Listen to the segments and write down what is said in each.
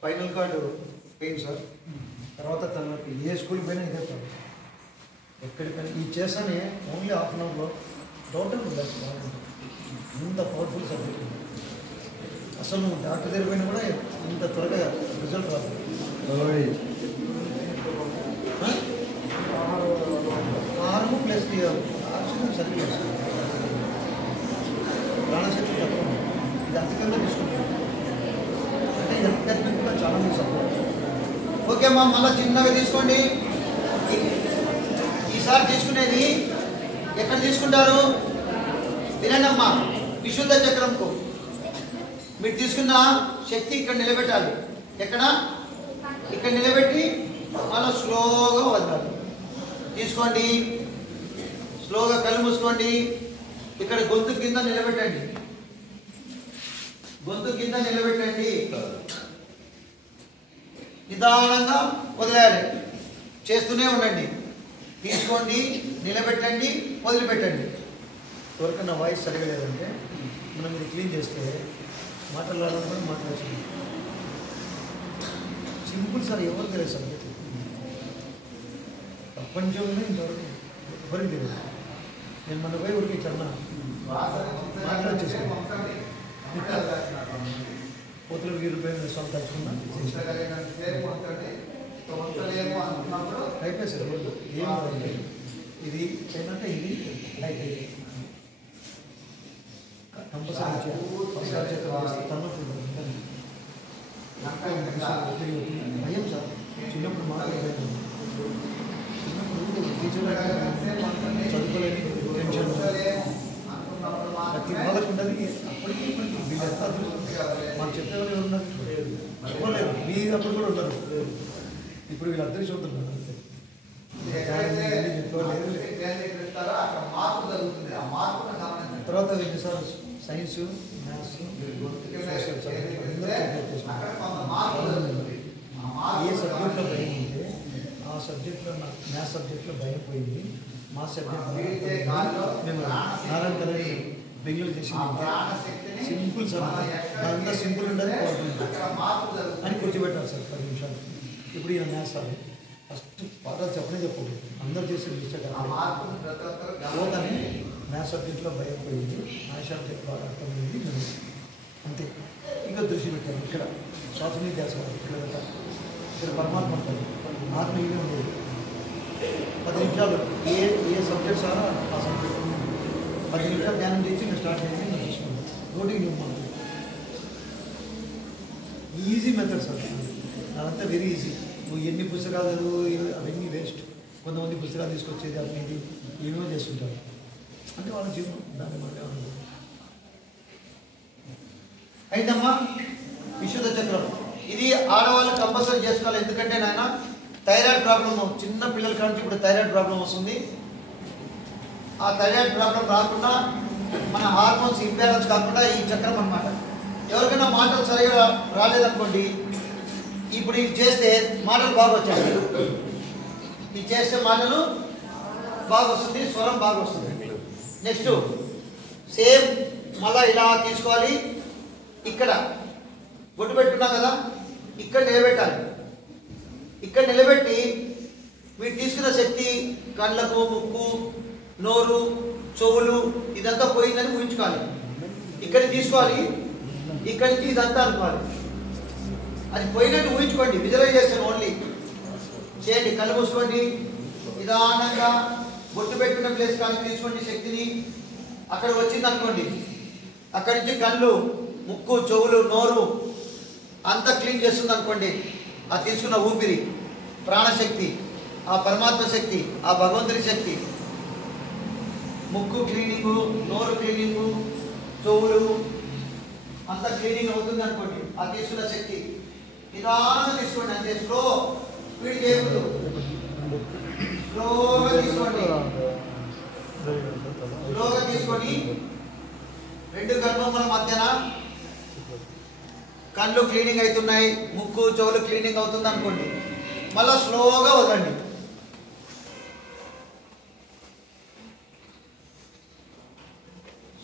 Spinal card pain sir. తర్వాత తనకి ఏ school పోయినా ఇదే ప్రాబ్లం. ఎక్కడికైనా ఈ చేస్తానే ఓన్లీ హాఫ్ అన్ అవర్లో టోటల్ రిలాక్స్ బాగుంటుంది. ఇంత పవర్ఫుల్ సబ్జెక్ట్ ఉంది. అసలు నువ్వు డాక్టర్ దగ్గర పోయినా కూడా ఇంత త్వరగా రిజల్ట్ రాదు. ఆర్ము ప్లస్ ఆక్సిజన్ సరిగ్గా ప్రాణశక్తి తక్కువ ఇది అధికంగా తీసుకుంటుంది. అంటే ఇది అత్యధికంగా కూడా చాలా మంది సపోర్ట్. ఓకే అమ్మా, మళ్ళీ చిన్నగా తీసుకోండి. ఈసారి తీసుకునేది ఎక్కడ తీసుకుంటారు వినండి అమ్మా. విశుద్ధ చక్రంకు మీరు తీసుకున్న శక్తి ఇక్కడ నిలబెట్టాలి. ఎక్కడ? ఇక్కడ నిలబెట్టి మళ్ళీ స్లోగా వదలాలి. తీసుకోండి, స్లోగా కళ్ళు మూసుకోండి. ఇక్కడ గొంతు కింద నిలబెట్టండి, గొంతు కింద నిలబెట్టండి. నిదానంగా వదిలేయాలి, చేస్తూనే ఉండండి. తీసుకోండి, నిలబెట్టండి, వదిలిపెట్టండి. ఎవరికన్నా వాయిస్ సరిగా లేదంటే మనం ఇది క్లీన్ చేస్తే మాట్లాడాలని కూడా మాట్లాడుతుంది. సింపుల్ సార్, ఎవరు తెలియదు సార్. ప్రపంచంలో ఇంతవరకు ఎవరికి తెలియదు. నేను మన పోయి ఊరికి చన్నా మాట్లాడేసాను. పోతులు రూపాయలు సొంత తచ్చుకున్నా అయిపోయి సార్. ఏం ఇది ఏంటంటే ఇది లైట్ అయితే కంపల్సరీ తన్నప్పుడు భయం సార్. చిన్నప్పుడు మాట్లాడలేదు, చిన్నప్పుడు టీచర్ చదువుకోలేని టెన్షన్ ప్రతి వాళ్ళకు ఉండదు. అప్పటికి వీళ్ళు ఎంత మాకు చెప్పేవాళ్ళు ఎవరు ఉన్నారు? చెప్పలేదు. మీరు అప్పుడు కూడా ఉండరు. ఇప్పుడు వీళ్ళందరూ చూస్తున్నారు. తర్వాత సార్ సైన్స్, మ్యాథ్స్, ఏ సబ్జెక్ట్లో భయం ఉంటే ఆ సబ్జెక్ట్లో మ్యాథ్స్ సబ్జెక్ట్లో భయం పోయింది. మా సబ్జెక్ట్ మేము నారాయణ కలని బెంగళూరు చేసింది. సింపుల్ సార్, అంతా సింపుల్ ఉండదు అని కూర్చోబెట్టారు సార్ 10 నిమిషాలు. ఇప్పుడు ఈయన మ్యాథ్స్ సార్ ఫస్ట్ బాగా చెప్పకూడదు, అందరూ చేసే మిస్టేక్ పోతానే మ్యాథ్స్ సబ్జెక్ట్లో భయం పోయింది, మ్యాథ్స్ సబ్జెక్ట్ బాగా అర్థమైంది అంతే. ఇంకా దృష్టి పెట్టారు. ఇక్కడ శ్వాసనీ ధ్యాస ఇక్కడ పెట్టారు. ఇక్కడ పరమాత్మ ఉంటుంది, ఆత్మ ఇదే ఉండేది. 10 నిమిషాలు ఏ సబ్జెక్ట్ సారా ఆ సబ్జెక్ట్ 10 నిమిషాలు ధ్యానం చేసి నేను స్టార్ట్ చేసి నేను చూసుకున్నాను. రోడ్డుకి నిమ్మాను. ఈజీ మెథడ్ సార్, అదంతా వెరీ ఈజీ. నువ్వు ఎన్ని పుస్తకాలు అవన్నీ వేస్ట్. కొంతమంది పుస్తకాలు తీసుకొచ్చేది అవి ఏమేమో చేస్తుంటారు. అంటే వాళ్ళ జీవనం దాని మళ్ళీ అయితమ్మా. విశుద్ధ చక్రం ఇది ఆడవాళ్ళు కంపల్సరీ చేసుకోవాలి. ఎందుకంటే నాయన థైరాయిడ్ ప్రాబ్లమ్ చిన్న పిల్లల కంటే ఇప్పుడు థైరాయిడ్ ప్రాబ్లం వస్తుంది. ఆ థైరాయిడ్ ప్రాబ్లం రాకుండా మన హార్మోన్స్ ఇంబ్యాలెన్స్ కాకుండా ఈ చక్రం అన్నమాట. ఎవరికైనా మాటలు సరిగా రాలేదనుకోండి, ఇప్పుడు ఇది చేస్తే మాటలు బాగా వచ్చాయి. ఇది చేస్తే మాటలు బాగా వస్తుంది, స్వరం బాగా వస్తుంది. నెక్స్ట్ సేమ్ మళ్ళీ ఇలా తీసుకోవాలి. ఇక్కడ బొట్టు పెట్టుకున్నాం కదా, ఇక్కడ నిలబెట్టాలి. ఇక్కడ నిలబెట్టి మీరు తీసుకున్న శక్తి కళ్ళకు, ముక్కు, నోరు, చెవులు ఇదంతా పోయిందని ఊహించుకోవాలి. ఇక్కడ తీసుకోవాలి, ఇక్కడి నుంచి ఇదంతా అనుకోవాలి. అది పోయినట్టు ఊహించుకోండి, విజువలైజేషన్ ఓన్లీ చేయండి. కళ్ళు మూసుకోండి, నిదానంగా బొట్టు పెట్టుకున్న ప్లేస్ కానీ తీసుకోండి శక్తిని. అక్కడ వచ్చింది అనుకోండి, అక్కడి నుంచి కళ్ళు, ముక్కు, చెవులు, నోరు అంతా క్లీన్ చేస్తుంది అనుకోండి. ఆ తీసుకున్న ఊపిరి, ప్రాణశక్తి, ఆ పరమాత్మ శక్తి, ఆ భగవంతుడి శక్తి. ముక్కు క్లీనింగు, నోరు క్లీనింగు, చెవులు అంతా క్లీనింగ్ అవుతుంది అనుకోండి. ఆ తీసుకున్న శక్తి నిదానంగా తీసుకోండి. అంతే, స్పీడ్ చేయకూడదు. స్లోగా తీసుకోండి. స్లోగా తీసుకొని 2 గర్భముల మధ్యన కళ్ళు క్లీనింగ్ అవుతున్నాయి, ముక్కు, చెవులు క్లీనింగ్ అవుతుంది అనుకోండి. మళ్ళీ స్లోగా వదలండి.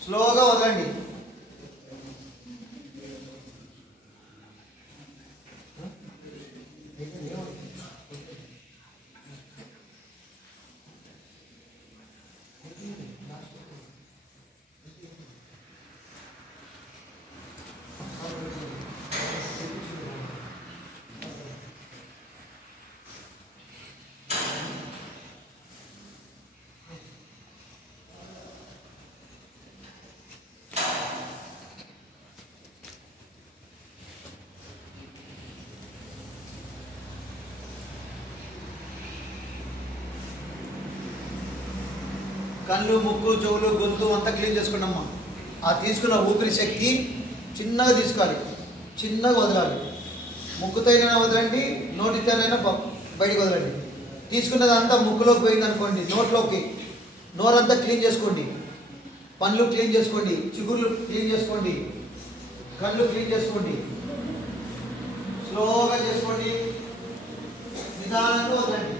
స్లోగా వదలండి. కళ్ళు, ముక్కు, చెవులు, గొంతు అంతా క్లీన్ చేసుకున్నామ్మా. ఆ తీసుకున్న ఊపిరి శక్తి చిన్నగా తీసుకోవాలి, చిన్నగా వదలాలి. ముక్కుతోనైనా వదలండి, నోటితోనైనా బయటికి వదలండి. తీసుకున్నదంతా ముక్కులోకి పోయింది అనుకోండి, నోట్లోకి, నోరంతా క్లీన్ చేసుకోండి, పళ్ళు క్లీన్ చేసుకోండి, చిగుర్లు క్లీన్ చేసుకోండి, కళ్ళు క్లీన్ చేసుకోండి. స్లోగా చేసుకోండి, నిదానంగా వదలండి.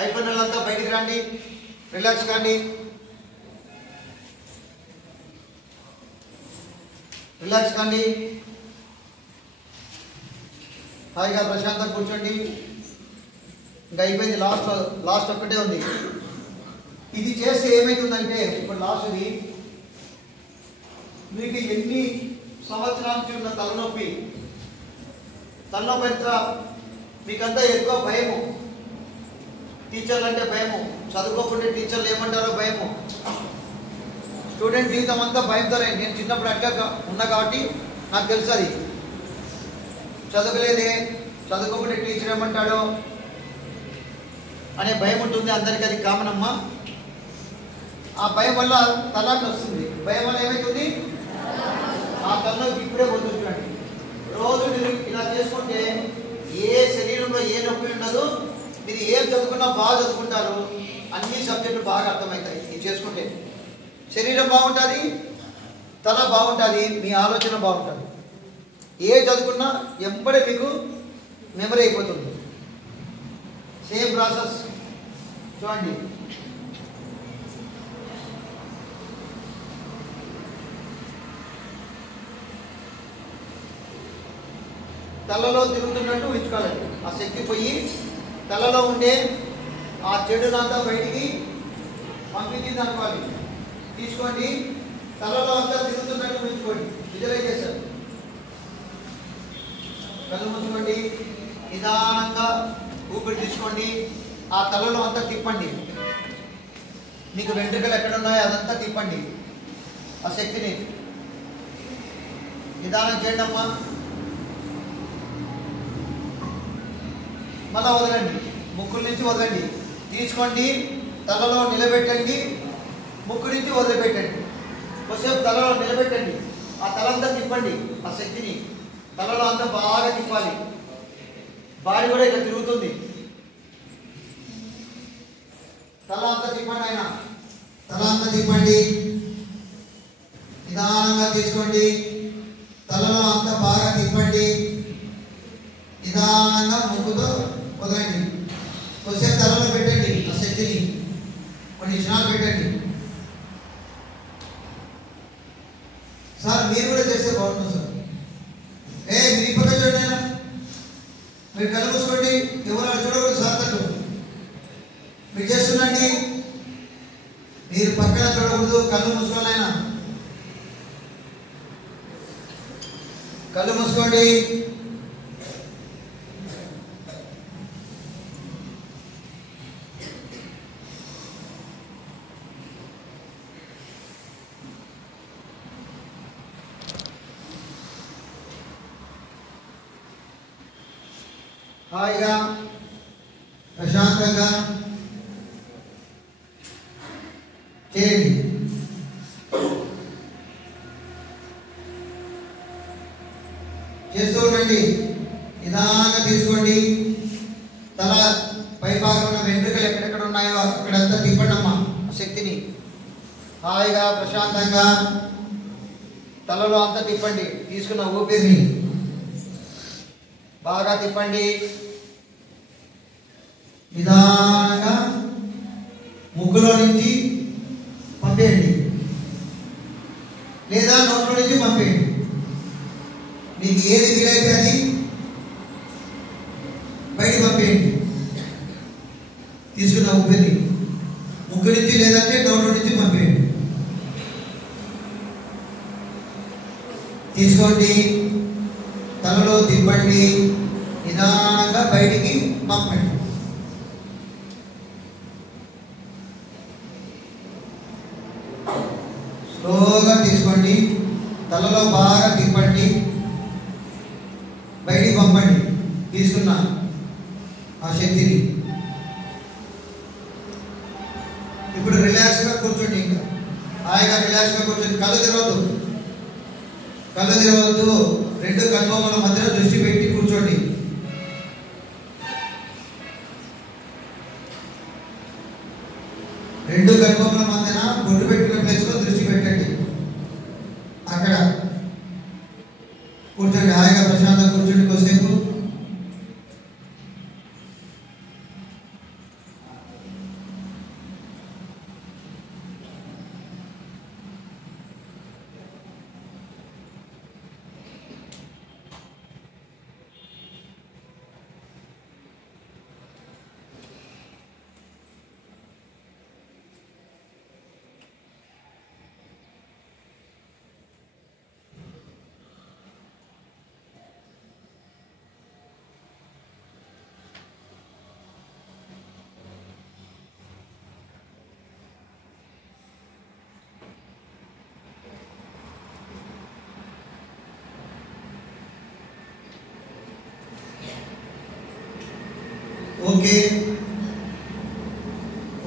అయిపోయిన వాళ్ళంతా బయటికి రండి, రిలాక్స్ కాండి, రిలాక్స్ కాండి, హాయిగా ప్రశాంతంగా కూర్చోండి. ఇంకా అయిపోయింది, లాస్ట్ ఒక్కటే ఉంది. ఇది చేస్తే ఏమవుతుందంటే, ఇప్పుడు లాస్ట్ది, మీకు ఎన్ని సంవత్సరాల నుంచి ఉన్న తలనొప్పి ఎంత, మీకంతా ఎక్కువ భయము, టీచర్లు అంటే భయము, చదువుకోకుంటే టీచర్లు ఏమంటారో భయము, స్టూడెంట్ జీవితం అంతా భయంతోనే. నేను చిన్నప్పుడు అట్లా ఉన్నా కాబట్టి నాకు తెలుసు. అది చదువుకోలేదే, చదువుకోకుంటే టీచర్ ఏమంటాడో అనే భయం ఉంటుంది అందరికీ, అది కామన్ అమ్మా. ఆ భయం వల్ల తలనొప్పి వస్తుంది. భయం వల్ల ఏమవుతుంది, ఆ తలనొప్పి ఇప్పుడే పొందుతుందండి. రోజు మీరు ఇలా చేసుకుంటే ఏ శరీరంలో ఏ నొప్పి ఉండదు. మీరు ఏం చదువుకున్నా బాగా చదువుకుంటారు, అన్ని సబ్జెక్టులు బాగా అర్థమవుతాయి. ఇది చేసుకుంటే శరీరం బాగుంటుంది, తల బాగుంటుంది, మీ ఆలోచన బాగుంటుంది. ఏ చదువుకున్నా ఎప్పుడే మీకు మెమరీ అయిపోతుంది. సేమ్ ప్రాసెస్ చూడండి. తలలో తిరుగుతున్నట్టు ఉంచుకోవాలండి. ఆ శక్తి పోయి తలలో ఉండే ఆ చెడునంతా బయటికి పంపించింది అనుకోవాలి. తీసుకోండి, తలలో అంతా తిరుగుతున్నట్టు ఉంచుకోండి, విజువలైజేషన్. కళ్ళు మూసుకోండి, నిదానంగా ఊపిరి తీసుకోండి, ఆ తలలో అంతా తిప్పండి. మీకు వెంట్రుకలు ఎక్కడున్నాయో అదంతా తిప్పండి. ఆ శక్తిని నిదానం చేయండి అమ్మా. మళ్ళా వదలండి, ముక్కుల నుంచి వదలండి. తీసుకోండి, తలలో నిలబెట్టండి, ముక్కు నుంచి వదిలిపెట్టండి. కొద్దిసేపు తలలో నిలబెట్టండి, ఆ తలంతా తిప్పండి. ఆ శక్తిని తలలో అంతా బాగా తిప్పాలి. బాడీ కూడా ఇట్లా తిరుగుతుంది. తల అంతా తిప్పండి, ఆయన తల అంతా తిప్పండి, నిదానంగా తీసుకోండి. తలలో అంతా బాగా తిప్పండి, నిదానంగా ముక్కుతో వదలండి. కొద్దిసేపు తలలో పెట్టండి, ఆ శక్తిని కొన్ని నిమిషాలు పెట్టండి. సార్ మీరు కూడా చేస్తే బాగుంటుంది సార్. మీ పక్క చూడండి, మీరు కళ్ళు మూసుకోండి, ఎవరు చూడకూడదు సార్ తట్టు. మీరు చేస్తుండండి, మీరు పక్కన చూడకూడదు, కళ్ళు మూసుకోండి. ఆయన కళ్ళు మూసుకోండి. హాయిగా ప్రశాంతంగా చేయండి. చేస్తూ ఉండండి, నిదానంగా తీసుకోండి. తల పై భాగం వెంట్రుకలు ఎక్కడెక్కడ ఉన్నాయో అక్కడంతా తిప్పండి అమ్మా. శక్తిని హాయిగా ప్రశాంతంగా తలలో అంతా తిప్పండి. తీసుకున్న ఊపిరిని బాగా తిప్పండి. నిదానంగా ముక్కులో నుంచి పంపేయండి, లేదా నోట్లో నుంచి పంపేయండి. మీకు ఏది వీలైతే అది బయట పంపేయండి. తీసుకున్న ఊపిరిని ముక్కు నుంచి లేదంటే నోట్లో నుంచి పంపేయండి. తీసుకోండి, తలలో తిప్పండి, నిదానంగా బయటికి పంపండి. స్లోగా తీసుకోండి, తలలో బాగా తిప్పండి, బయటికి పంపండి. తీసుకున్న ఆ శక్తిని ఇప్పుడు రిలాక్స్గా కూర్చోండి, ఇంకా హాయిగా రిలాక్స్గా కూర్చోండి. కళ్ళు తెరవద్దు. రెండు కనుబొమ్మల మధ్యలో దృష్టి పెట్టి కూర్చోండి. రెండు కనుబొమ్మల మధ్యన బొట్టు పెట్టుకున్న ప్లేస్లో దృష్టి పెట్టండి. అక్కడ కూర్చోండి, హాయిగా ప్రశాంతంగా కూర్చోండి కొద్దిసేపు.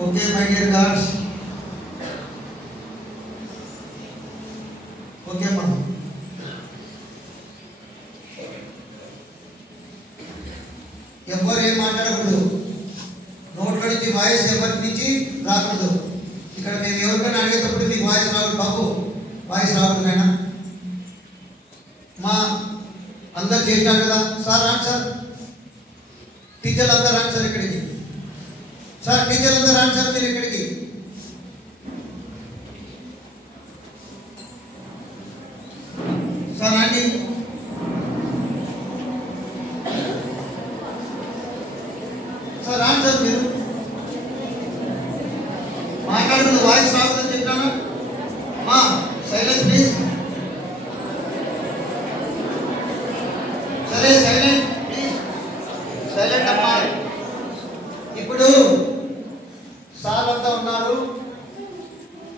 Okay, my dear girls. Okay, ma'am. ఎవరు ఏం మాట్లాడకూడదు, నోట్లో నుంచి వాయిస్ ఎవరి నుంచి రాకూడదు. ఇక్కడ మేము ఎవరికైనా అడిగేటప్పుడు మీకు వాయిస్ రాకూడదు బాబు, వాయిస్ రాకూడదు నాయన. మా అందరు చేసినారు కదా సార్, రాండి సార్. టీచర్లు అందరూ రాండి సార్ ఇక్కడికి. సార్ టీచర్లు అందరూ రాండి సార్ మీరు ఇక్కడికి. సార్ రండి. సార్ రాండి సార్, మీరు మాట్లాడుతుంది వాయిస్ రాకూడదని చెప్పాను. మా సైలెన్స్ ప్లీజ్. సరే సైలెంట్ ప్లీజ్, సైలెంట్ అమ్మా. ఇప్పుడు సార్ అంతా ఉన్నారు,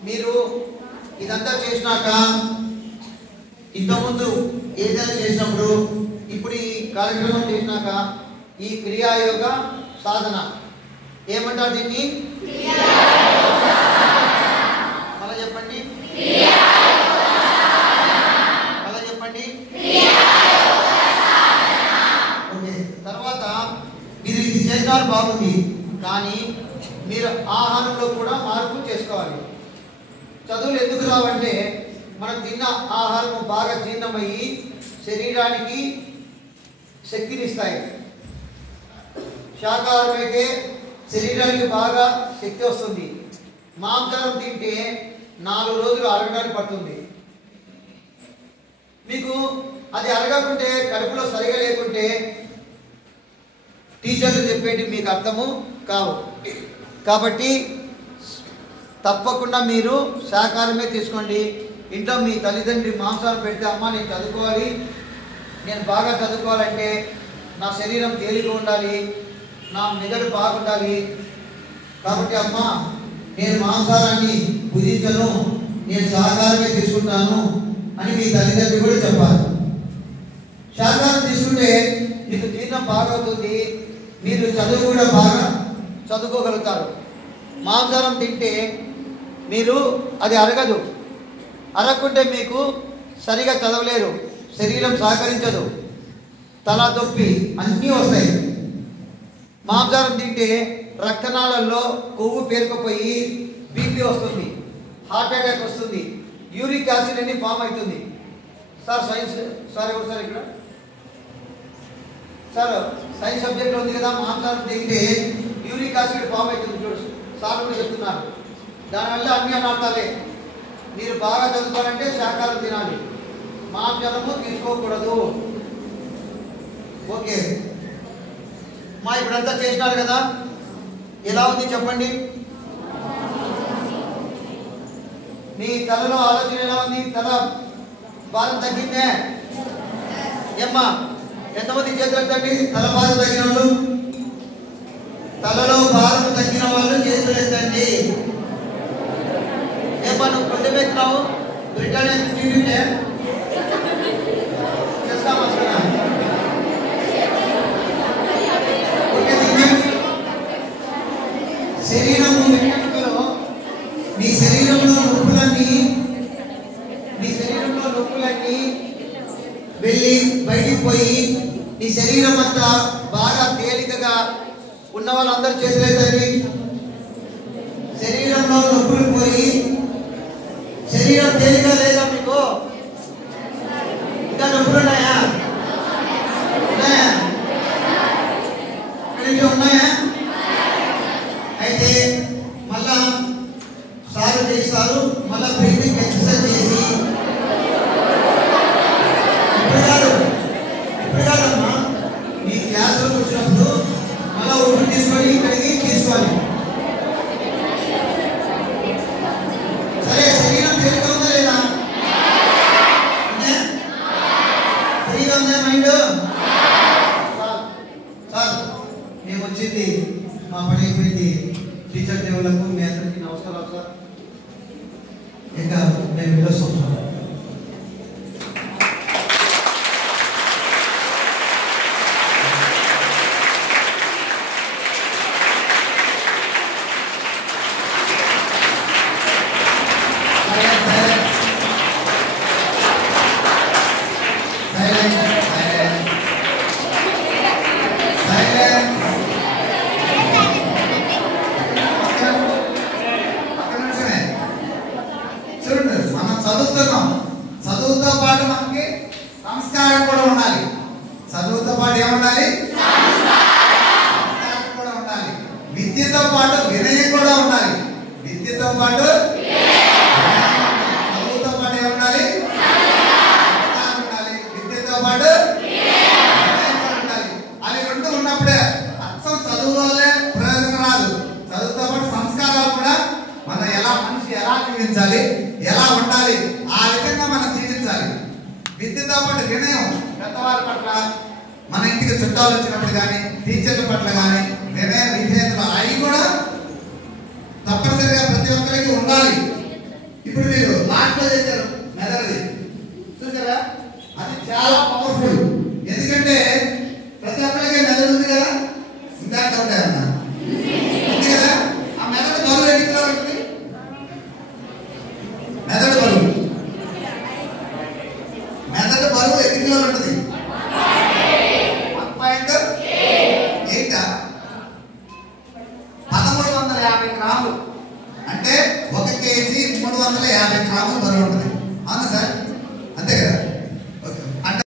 మీరు ఇదంతా చేసినాక ఇంతకుముందు ఏదైనా చేసినప్పుడు ఇప్పుడు ఈ కార్యక్రమం చేసినాక ఈ క్రియాయోగ సాధన ఏమంటారు దీన్ని? మళ్ళా చెప్పండి, మళ్ళా చెప్పండి. ఓకే, తర్వాత మీరు ఇది చేసినారు బాగుంది, కానీ మీరు ఆహారంలో కూడా మార్పు చేసుకోవాలి. చదువులు ఎందుకు రావంటే మనం తిన్న ఆహారం బాగా జీర్ణమయ్యి శరీరానికి శక్తినిస్తాయి. శాకాహారం అయితే శరీరానికి బాగా శక్తి వస్తుంది. మాంసాహారం తింటే 4 రోజులు అరగడానికి పడుతుంది. మీకు అది అరగకుంటే, కడుపులో సరిగా లేకుంటే టీచర్లు చెప్పేటి మీకు అర్థము కావు. కాబట్టి తప్పకుండా మీరు శాకాహారమే తీసుకోండి. ఇంట్లో మీ తల్లిదండ్రి మాంసాలు పెడితే అమ్మ నేను చదువుకోవాలి, నేను బాగా చదువుకోవాలంటే నా శరీరం తేలిక ఉండాలి, నా మెదడు బాగుండాలి, కాబట్టి అమ్మ నేను మాంసాహారాన్ని భుజించను, నేను శాకాహారమే తీసుకుంటాను అని మీ తల్లిదండ్రులు కూడా చెప్పాలి. శాకాహారం తీసుకుంటే మీకు జీర్ణం బాగవుతుంది, మీరు చదువు కూడా బాగా చదువుకోగలుగుతారు. మాంసాహారం తింటే మీరు అది అరగదు, అరగకుంటే మీకు సరిగా చదవలేరు, శరీరం సహకరించదు, తల నొప్పి అన్నీ వస్తాయి. మాంసాహారం తింటే రక్తనాళాల్లో కొవ్వు పేరుకుపోయి బీపీ వస్తుంది, హార్ట్ అటాక్ వస్తుంది, యూరిక్ యాసిడ్ అని ఫామ్ అవుతుంది. సార్ సైన్స్ సార్ ఎవరు సార్ ఇక్కడ? సార్ సైన్స్ సబ్జెక్ట్ ఉంది కదా, మాంసాహారం తింటే యూరిక్ యాసిడ్ ఫామ్ అవుతుంది. చూడు సార్ కూడా చెప్తున్నారు. దానివల్ల అన్ని అనర్థాలే. మీరు బాగా చదువుకోవాలంటే శాకాహారం తినాలి, మాంసాహారము తీసుకోకూడదు. ఓకే మా ఇప్పుడంతా చేసినారు కదా, ఎలా ఉంది చెప్పండి? మీ తలలో ఆలోచన ఎలా ఉంది? తల భారం తగ్గిందే? ఏమ్మా ఎంతమంది చేతులు ఎత్తండి. తల భారం తగ్గిన వాళ్ళు, తలలో భారం తగ్గిన వాళ్ళు చేతులు ఎత్తండి. ఏమ్మా నువ్వు కొంచెం ఎత్తున్నావు, రిటర్న్ టీవీనే చేస్తాం అసలు. శరీరము వెంట్రుకలో నీ శరీరంలో నొప్పులన్నీ వెళ్ళి బయటికి పోయి నీ శరీరం అంతా బాగా తేలికగా ఉన్న వాళ్ళందరూ చేతులైతే శరీరంలో నొప్పులు పోయి శరీరం తేలిక లేదా మీకు? ఇంకా నొప్పులు ఉన్నాయా? ఉన్నాయా? అయితే మళ్ళా సారు చేస్తారు, మళ్ళా బ్రీతింగ్ ఎక్సర్సైజ్ చేసి ఇప్పుడు కాదమ్మా నీ క్లాసులో వచ్చినప్పుడు మళ్ళా ఊపిరి తీసుకొని ఇక్కడికి తీసుకోవాలి. సరే, శరీరం తేలిక ఉందా లేదా? సరిగా ఉందా మైండ్? సార్ మేము వచ్చింది, మా పని అయిపోయింది. టీచర్ దేవులకు మీ అందరికీ నమస్కారాలు సార్. ఇంకా మేము వెళ్ళొస్తాం సార్. చదువుతో పాటు మనకి సంస్కారం కూడా ఉండాలి. చదువుతో పాటు ఏముండాలి? సంస్కారం కూడా ఉండాలి. విద్యతో పాటు వినయం కూడా ఉండాలి. విద్యతో పాటు చదువుతో పాటు ఏముండాలి? సంస్కారం ఉండాలి. విద్యతో పాటు వినయం కూడా ఉండాలి. అవి రెండు ఉన్నప్పుడే అర్థం చదువు వల్లే ప్రయోజనం రాదు. చదువుతో పాటు సంస్కారాలు కూడా మనం మనిషి ఎలా జీవించాలి, ఎలా ఉండాలి, ఆ విధంగా మనం జీవించాలి. విద్యతో పాటు వినయం, పెద్దవారి పట్ల, మన ఇంటికి చుట్టాలు వచ్చినప్పుడు కానీ, టీచర్ల పట్ల కానీ వినయ విధేయతలు అవి కూడా తప్పనిసరిగా ప్రతి ఒక్కరికి ఉండాలి. ఇప్పుడు మీరు లాస్ట్ లో చేశారు మెదడుది, చూసారా? అది చాలా పవర్ఫుల్. ఎందుకంటే ప్రతి ఒక్కరికి మెదడు ఉంది కదా, ఇంకా ఉంటాయన్నా ఉంది కదా. ఆ మెదడు బరువు ఎన్ని కిలోలు ఉంటుంది? మెదడు బరువు ఎన్ని కిలోలు ఉంటుంది? 1.8 1350 గ్రాములు. అంటే 1 కేజీ 350 గ్రాములు బరువు ఉంటుంది.